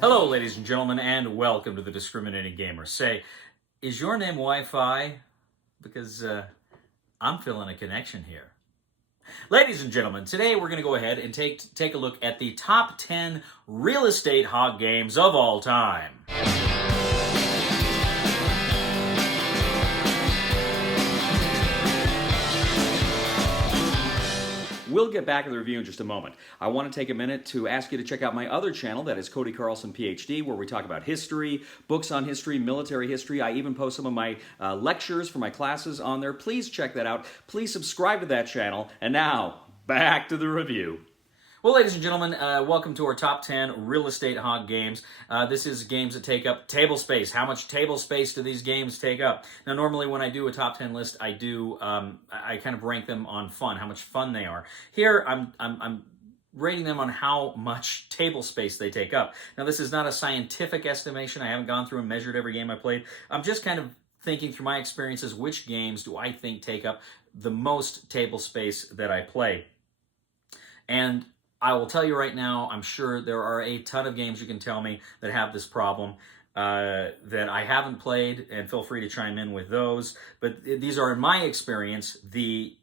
Hello, ladies and gentlemen, and welcome to the Discriminating Gamer. Say, is your name Wi-Fi? Because I'm feeling a connection here. Ladies and gentlemen, today we're going to go ahead and take a look at the top 10 real estate hog games of all time. We'll get back to the review in just a moment. I want to take a minute to ask you to check out my other channel, that is Cody Carlson, PhD, where we talk about history, books on history, military history. I even post some of my lectures for my classes on there. Please check that out. Please subscribe to that channel. And now, back to the review. Well, ladies and gentlemen, welcome to our top 10 real estate hog games. This is games that take up table space. How much table space do these games take up? Now, normally when I do a top 10 list, I kind of rank them on fun, how much fun they are. Here, I'm rating them on how much table space they take up. Now, this is not a scientific estimation. I haven't gone through and measured every game I played. I'm just kind of thinking through my experiences, which games do I think take up the most table space that I play. And I will tell you right now, I'm sure there are a ton of games you can tell me that have this problem that I haven't played, and feel free to chime in with those. But these are, in my experience, the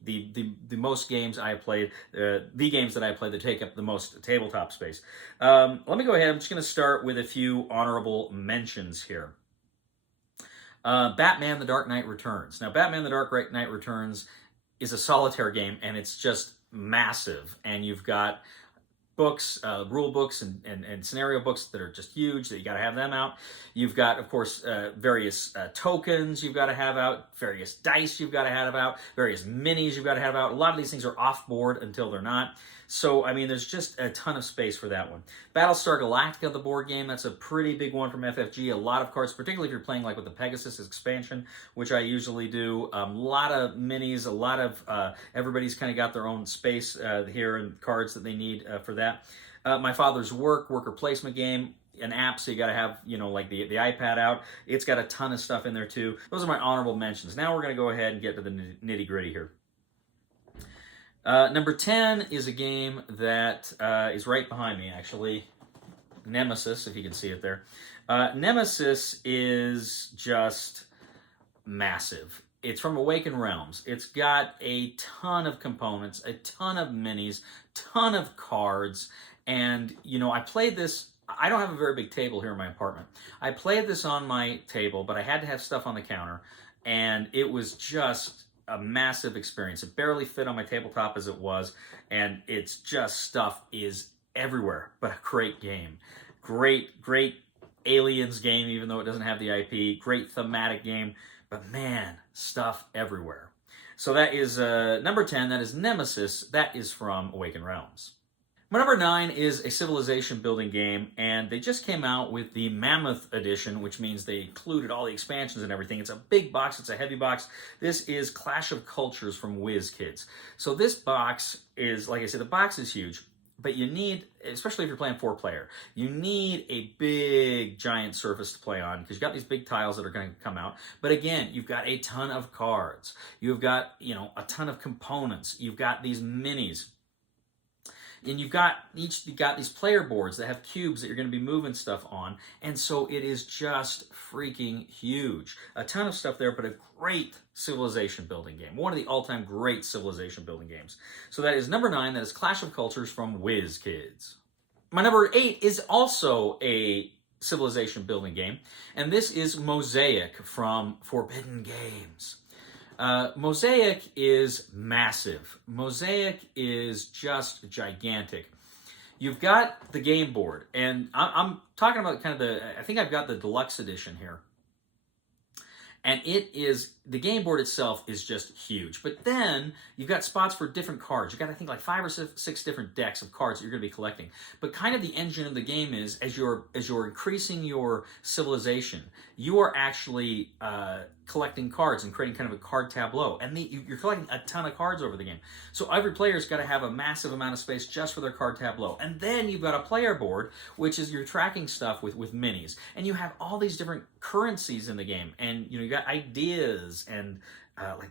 most games I have played, the games that I played that take up the most tabletop space. Let me go ahead. I'm just going to start with a few honorable mentions here. Batman: The Dark Knight Returns. Now, Batman: The Dark Knight Returns is a solitaire game, and it's just massive. And you've got books, rule books and scenario books that are just huge, that you got to have them out. You've got, of course, various tokens you've got to have out, various dice you've got to have out, various minis you've got to have out. A lot of these things are off board until they're not. So, I mean, there's just a ton of space for that one. Battlestar Galactica, the board game, that's a pretty big one from FFG. A lot of cards, particularly if you're playing like with the Pegasus expansion, which I usually do. A lot of minis, a lot of, everybody's kind of got their own space here and cards that they need for that. My Father's Worker placement game, an app, so you got to have, you know, like the iPad out. It's got a ton of stuff in there too. Those are my honorable mentions. Now we're going to go ahead and get to the nitty gritty here. Number 10 is a game that is right behind me, actually. Nemesis, if you can see it there. Nemesis is just massive. It's from Awakened Realms. It's got a ton of components, a ton of minis, ton of cards, and, you know, I played this. I don't have a very big table here in my apartment. I played this on my table, but I had to have stuff on the counter, and it was just a massive experience. It barely fit on my tabletop as it was, and it's just, stuff is everywhere, but a great game. Great aliens game, even though it doesn't have the IP. Great thematic game, but man, stuff everywhere. So that is number 10. That is Nemesis. That is from Awakened Realms. My number 9 is a civilization building game, and they just came out with the Mammoth Edition, which means they included all the expansions and everything. It's a big box, it's a heavy box. This is Clash of Cultures from WizKids. So this box is, like I said, the box is huge, but you need, especially if you're playing 4-player, you need a big giant surface to play on, because you've got these big tiles that are going to come out. But again, you've got a ton of cards. You've got, you know, a ton of components. You've got these minis. And you've got these player boards that have cubes that you're going to be moving stuff on. And so it is just freaking huge. A ton of stuff there, but a great civilization building game. One of the all-time great civilization building games. So that is number 9. That is Clash of Cultures from WizKids. My number 8 is also a civilization building game. And this is Mosaic from Forbidden Games. Mosaic is massive. Mosaic is just gigantic. You've got the game board, and I'm talking about kind of I think I've got the deluxe edition here. And the game board itself is just huge. But then you've got spots for different cards. You've got, I think, like 5 or 6 different decks of cards that you're going to be collecting. But kind of the engine of the game is, as you're increasing your civilization, you are actually collecting cards and creating kind of a card tableau. And you're collecting a ton of cards over the game. So every player's got to have a massive amount of space just for their card tableau. And then you've got a player board, which is you're tracking stuff with minis. And you have all these different currencies in the game. And you got ideas and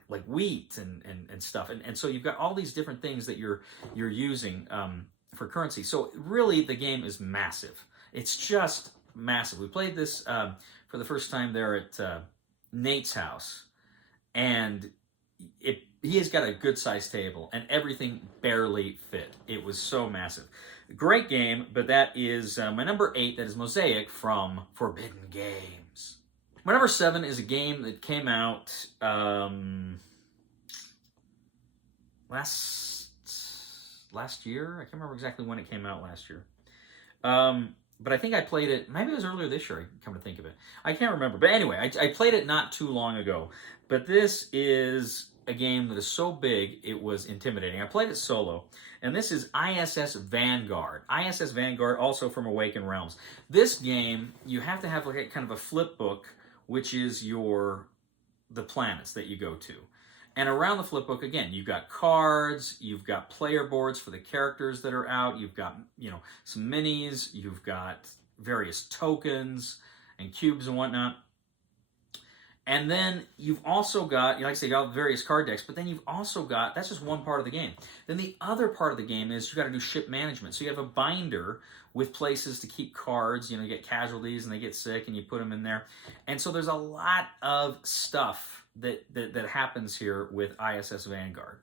like wheat and stuff. And so you've got all these different things that you're using for currency. So really the game is massive. It's just massive. We played this for the first time there at Nate's house, and he has got a good sized table, and everything barely fit. It was so massive. Great game, but that is my number 8. That is Mosaic from Forbidden Games. My number 7 is a game that came out last year. I can't remember exactly when it came out last year. But I think I played it, maybe it was earlier this year, come to think of it. I can't remember. But anyway, I played it not too long ago. But this is a game that is so big, it was intimidating. I played it solo, and this is ISS Vanguard. ISS Vanguard, also from Awakened Realms. This game, you have to have like a kind of a flip book, which is the planets that you go to. And around the flip book, again, you've got cards, you've got player boards for the characters that are out, you've got, some minis, you've got various tokens and cubes and whatnot. And then you've also got, like I say, you got various card decks, but then you've also got, that's just one part of the game. Then the other part of the game is you've got to do ship management. So you have a binder with places to keep cards, you get casualties and they get sick and you put them in there. And so there's a lot of stuff that happens here with ISS Vanguard.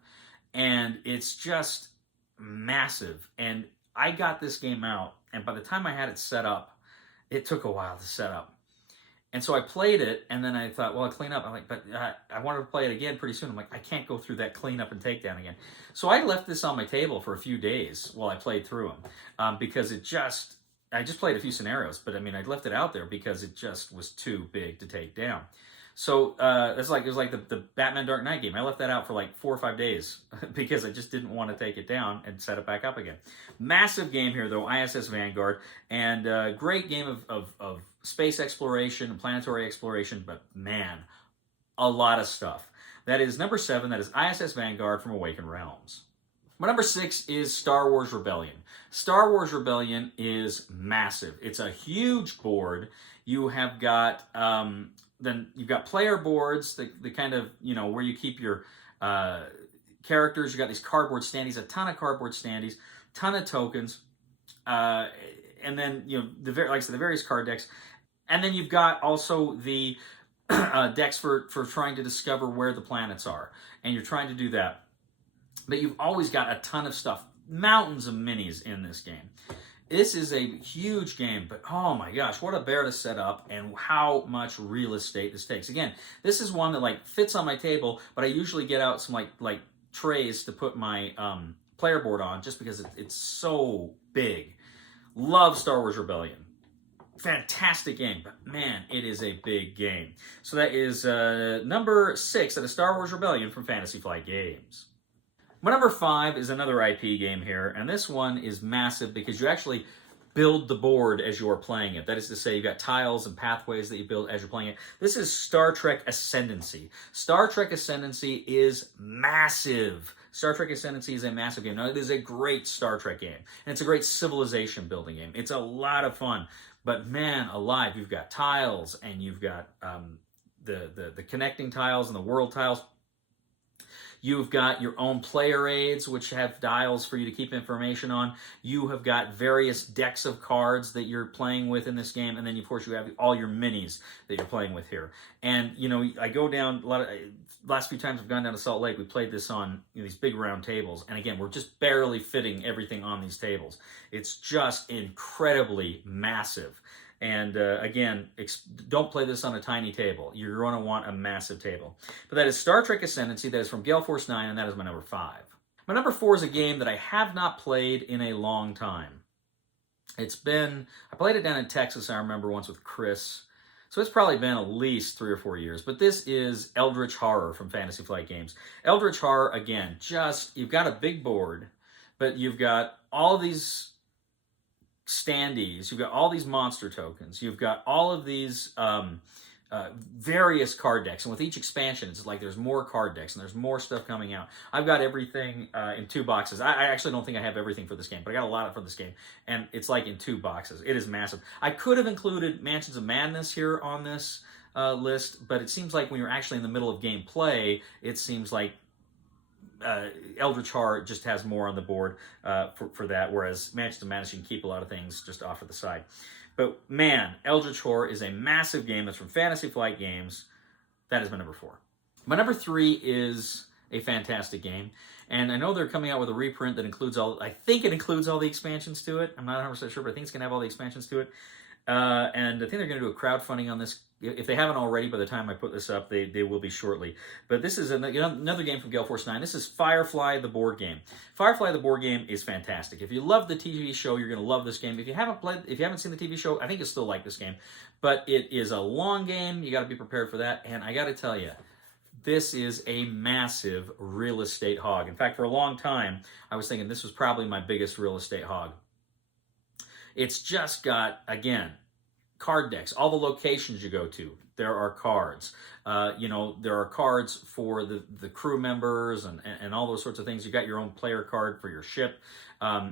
And it's just massive. And I got this game out, and by the time I had it set up, it took a while to set up. And so I played it, and then I thought, well, I'll clean up. I'm like, but I wanted to play it again pretty soon. I'm like, I can't go through that cleanup and takedown again. So I left this on my table for a few days while I played through them, because I just played a few scenarios, but I left it out there because it just was too big to take down. So it was like the Batman Dark Knight game. I left that out for like 4 or 5 days because I just didn't want to take it down and set it back up again. Massive game here, though, ISS Vanguard, and great game of space exploration and planetary exploration, but man, a lot of stuff. That is number 7. That is ISS Vanguard from Awakened Realms. My number 6 is Star Wars Rebellion. Star Wars Rebellion is massive. It's a huge board. You have got then you've got player boards, the kind of, where you keep your characters. You got these cardboard standees, a ton of cardboard standees, ton of tokens, and then the various card decks, and then you've got also the decks for trying to discover where the planets are, and you're trying to do that. But you've always got a ton of stuff, mountains of minis in this game. This is a huge game, but oh my gosh, what a bear to set up, and how much real estate this takes. Again, this is one that fits on my table, but I usually get out some like trays to put my player board on, just because it's so big. Love Star Wars Rebellion. Fantastic game, but man, it is a big game. So that is number 6 at a Star Wars Rebellion from Fantasy Flight Games. My number 5 is another IP game here, and this one is massive because you actually build the board as you are playing it. That is to say, you've got tiles and pathways that you build as you're playing it. This is Star Trek Ascendancy. Star Trek Ascendancy is massive. Star Trek Ascendancy is a massive game. Now, it is a great Star Trek game, and it's a great civilization building game. It's a lot of fun, but man alive, you've got tiles, and you've got the connecting tiles and the world tiles. You've got your own player aids, which have dials for you to keep information on. You have got various decks of cards that you're playing with in this game, and then of course you have all your minis that you're playing with here. And I go down last few times I've gone down to Salt Lake, we played this on these big round tables, and again, we're just barely fitting everything on these tables. It's just incredibly massive. And again, don't play this on a tiny table. You're going to want a massive table. But that is Star Trek Ascendancy. That is from Gale Force 9, and that is my number 5. My number 4 is a game that I have not played in a long time. I played it down in Texas, I remember, once with Chris. So it's probably been at least 3 or 4 years. But this is Eldritch Horror from Fantasy Flight Games. Eldritch Horror, again, you've got a big board, but you've got all of these standees, you've got all these monster tokens, you've got all of these various card decks, and with each expansion it's like there's more card decks and there's more stuff coming out. I've got everything in 2 boxes. I actually don't think I have everything for this game, but I got a lot for this game, and it's like in 2 boxes. It is massive. I could have included Mansions of Madness here on this list, but it seems like when you're actually in the middle of gameplay, it seems like Eldritch Horror just has more on the board for that, whereas Mansions of Madness, you can keep a lot of things just off to the side. But man, Eldritch Horror is a massive game that's from Fantasy Flight Games. That is my number 4. My number 3 is a fantastic game, and I know they're coming out with a reprint that includes I think it includes all the expansions to it. I'm not 100% sure, but I think it's going to have all the expansions to it. And I think they're going to do a crowdfunding on this. If they haven't already, by the time I put this up, they will be shortly. But this is another game from Gale Force 9. This is Firefly, the board game. Firefly, the board game is fantastic. If you love the TV show, you're going to love this game. If you haven't seen the TV show, I think you'll still like this game. But it is a long game. You got to be prepared for that. And I got to tell you, this is a massive real estate hog. In fact, for a long time, I was thinking this was probably my biggest real estate hog. It's just got, again, card decks. All the locations you go to, there are cards. There are cards for the crew members and all those sorts of things. You've got your own player card for your ship.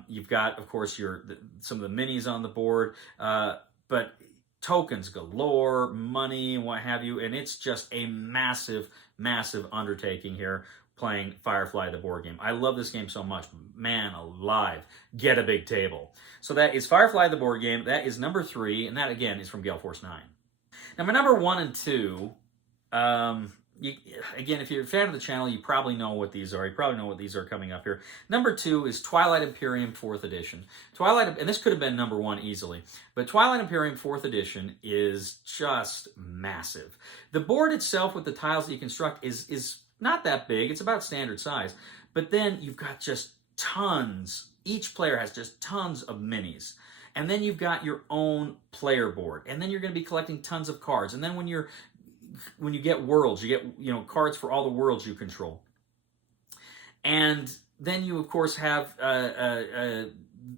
You've got, of course, some of the minis on the board. But tokens galore, money, what have you. And it's just a massive, massive undertaking here playing Firefly, the board game. I love this game so much. Man alive, get a big table. So that is Firefly, the board game. That is number 3, and that, again, is from Gale Force 9. Now, my number 1 and 2, again, if you're a fan of the channel, you probably know what these are. You probably know what these are coming up here. Number 2 is Twilight Imperium 4th Edition. And this could have been number 1 easily, but Twilight Imperium 4th Edition is just massive. The board itself with the tiles that you construct is not that big. It's about standard size. But then you've got just tons. Each player has just tons of minis. And then you've got your own player board. And then you're going to be collecting tons of cards. And then when you get worlds, you get cards for all the worlds you control. And then you, of course, have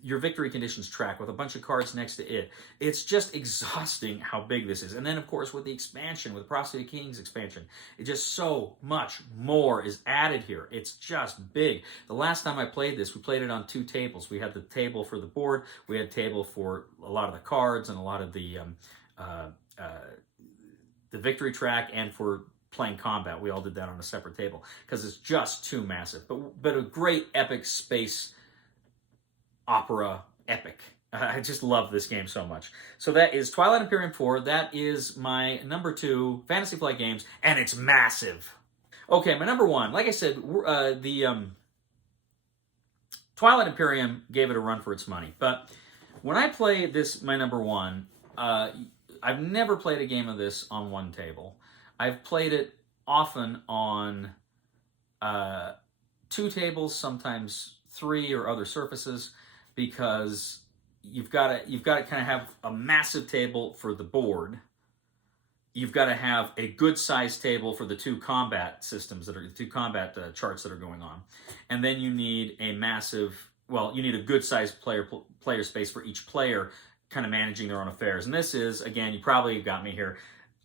your victory conditions track with a bunch of cards next to it. It's just exhausting how big this is. And then, of course, with the expansion, with the Prophecy of Kings expansion, it just so much more is added here. It's just big. The last time I played this, we played it on 2 tables. We had the table for the board. We had a table for a lot of the cards and a lot of the victory track, and for playing combat. We all did that on a separate table because it's just too massive. But a great epic space opera epic. I just love this game so much. So that is Twilight Imperium 4. That is my number 2 Fantasy Flight Games, and it's massive. Okay, my number 1. Like I said, the Twilight Imperium gave it a run for its money. But when I play this, my number 1, I've never played a game of this on one table. I've played it often on 2 tables, sometimes 3 or other surfaces, because you've got to kind of have a massive table for the board. You've got to have a good sized table for the 2 combat systems that are 2 combat charts that are going on, and then you need a good sized player space for each player, kind of managing their own affairs. And this is, again, you probably got me here.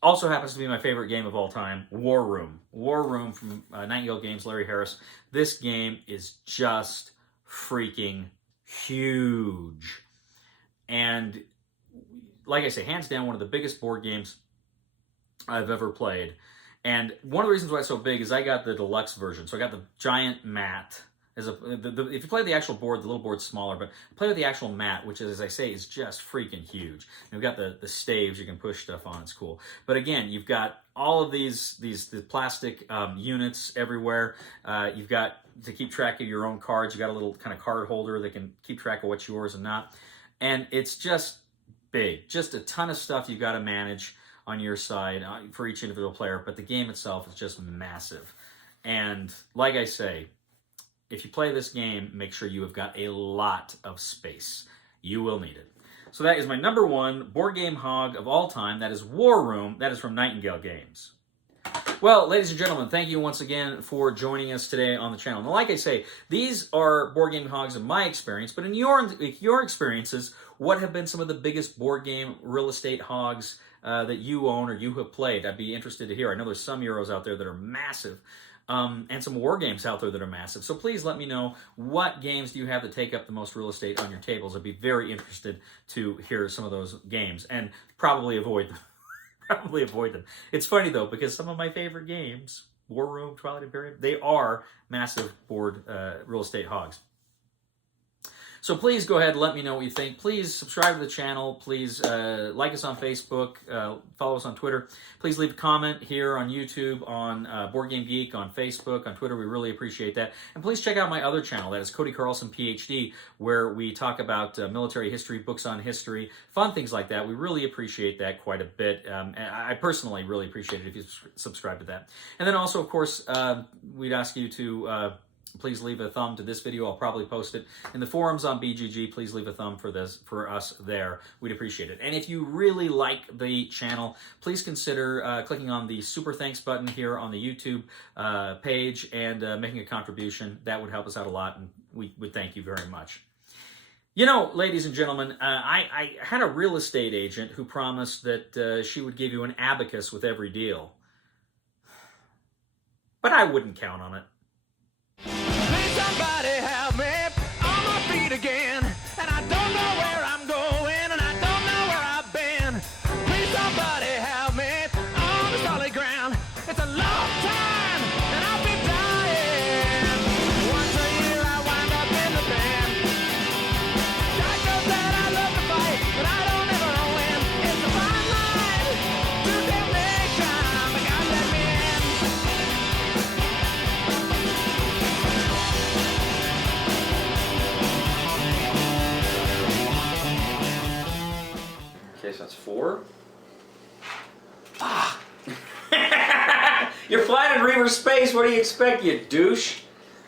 Also happens to be my favorite game of all time, War Room. War Room from Nightingale Games, Larry Harris. This game is just freaking huge. And like I say, hands down, one of the biggest board games I've ever played. And one of the reasons why it's so big is I got the deluxe version. So I got the giant mat. If you play the actual board, the little board's smaller, but play with the actual mat, which, as I say, is just freaking huge. And we've got the staves you can push stuff on. It's cool. But again, you've got all of the plastic units everywhere. You've got to keep track of your own cards. You've got a little kind of card holder that can keep track of what's yours and not. And it's just big. Just a ton of stuff you've got to manage on your side for each individual player. But the game itself is just massive. And like I say, if you play this game, make sure you have got a lot of space. You will need it. So that is my number 1 board game hog of all time. That is War Room. That is from Nightingale Games. Well, ladies and gentlemen, thank you once again for joining us today on the channel. Now, like I say, these are board game hogs of my experience, but in your experiences, what have been some of the biggest board game real estate hogs that you own or you have played? I'd be interested to hear. I know there's some Euros out there that are massive. And some war games out there that are massive. So please let me know, what games do you have that take up the most real estate on your tables? I'd be very interested to hear some of those games, and probably avoid them. It's funny, though, because some of my favorite games War Room, Twilight Imperium. They are massive board real estate hogs. So please go ahead and let me know what you think. Please subscribe to the channel. Please like us on Facebook. Follow us on Twitter. Please leave a comment here on YouTube, on Board Game Geek, on Facebook, on Twitter. We really appreciate that. And please check out my other channel. That is Cody Carlson, PhD, where we talk about military history, books on history, fun things like that. We really appreciate that quite a bit. And I personally really appreciate it if you subscribe to that. And then also, of course, we'd ask you to... please leave a thumb to this video. I'll probably post it in the forums on BGG. Please leave a thumb for us there. We'd appreciate it. And if you really like the channel, please consider clicking on the super thanks button here on the YouTube page and making a contribution. That would help us out a lot, and we would thank you very much. You know, ladies and gentlemen, I had a real estate agent who promised that she would give you an abacus with every deal. But I wouldn't count on it. Somebody help me on my feet again, and I don't know where I'm going, and I don't know where I've been. Please somebody help me on the solid ground. It's a long time, and I'll be dying. Once a year I wind up in the band. God knows that I love to fight, but I don't ever win. It's a fine line to damnation, but God let me in. Okay, so that's 4. Ah! You're flying in reverse space. What do you expect, you douche?